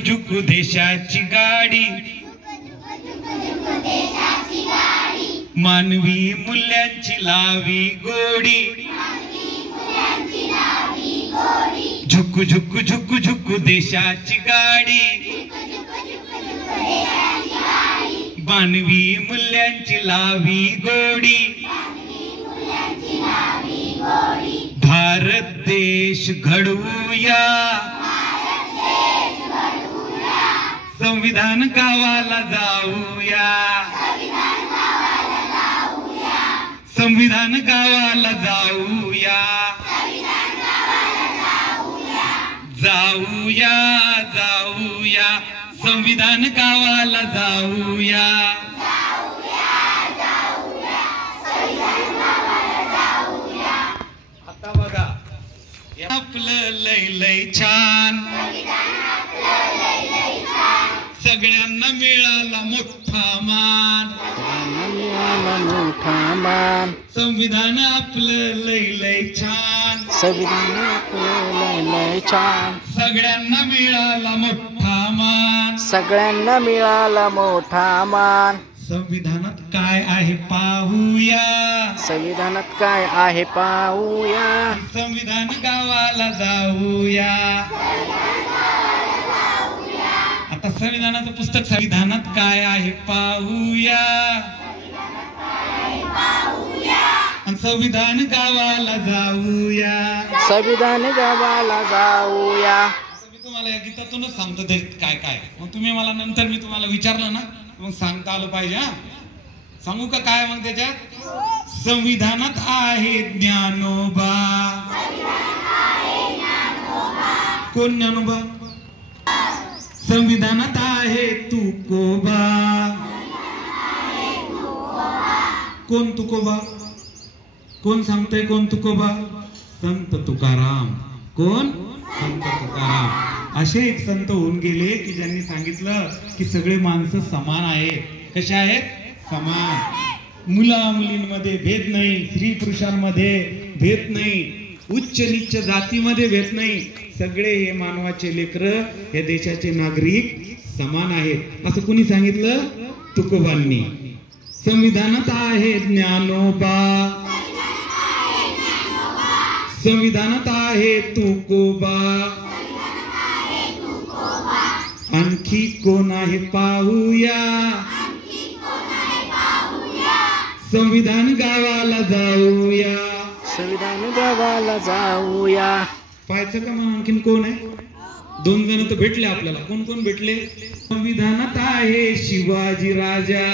झुकू देशाची गाडी, मानवी मूल्यांची लावी गोडी, झुकू झुकू झुकू झुकू देशाची गाडी, मानवी मूल्यांची लावी गोडी, भारत देश घडवूया, संविधान गावाला जाऊया, संविधान गावाला जाऊया, जाऊया जाऊया संविधान गावाला जाऊया, आता बघा आपलं लय लय छान, सगळ्यांना मिळाला मोठा मान, संविधान आपलं लय लय छान, संविधान आपलं लय छान, सगळ्यांना मिळाला मोठा मान, सगळ्यांना मिळाला मोठा मान, संविधानात काय आहे पाहूया, संविधानात काय आहे पाहूया, संविधान गावाला जाऊया, आता संविधानाचं पुस्तक संविधानात काय आहे पाहूया, आणि संविधान गावाला जाऊया, संविधान गावाला जाऊया. मी तुम्हाला या गीतातूनच सांगतो ते काय काय, मग तुम्ही मला नंतर मी तुम्हाला विचारलं ना मग सांगता आलं पाहिजे. हा सांगू का काय मग त्याच्यात, संविधानात आहे ज्ञानोबा, कोण ज्ञानोबा, संविधानात आहे तुकोबा, कोण तुकोबा, कोण सांगतोय कोण तुकोबा, संत तुकाराम, कोण संत तुकाराम. असे एक संत होऊन गेले की ज्यांनी सांगितलं की सगळे माणसं समान आहेत. कशा आहेत, समान, मुला मुलींमध्ये भेद नाही, स्त्री पुरुषांमध्ये भेद नाही, उच्च नीच जातीमध्ये भेद नाही, सगळे हे मानवाचे लेकर, हे देशाचे नागरिक समान आहेत. असं कुणी सांगितलं, तुकोबांनी. संविधानात आहे ज्ञानोबा, संविधानात आहे तुकोबा, आणखी कोण आहे पाहूया, संविधान गावाला जाऊया, संविधान गावाला जाऊया. पाहायचं का मग आणखीन कोण आहे, दोन जण तर भेटले आपल्याला. कोण कोण भेटले, संविधानात आहे शिवाजी राजा,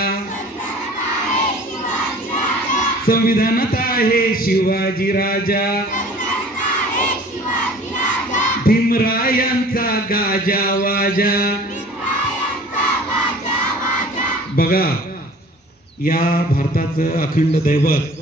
संविधानात आहे शिवाजी राजा, भीमरायांचा गाजा वाजा. बघा या भारताचं अखंड दैवत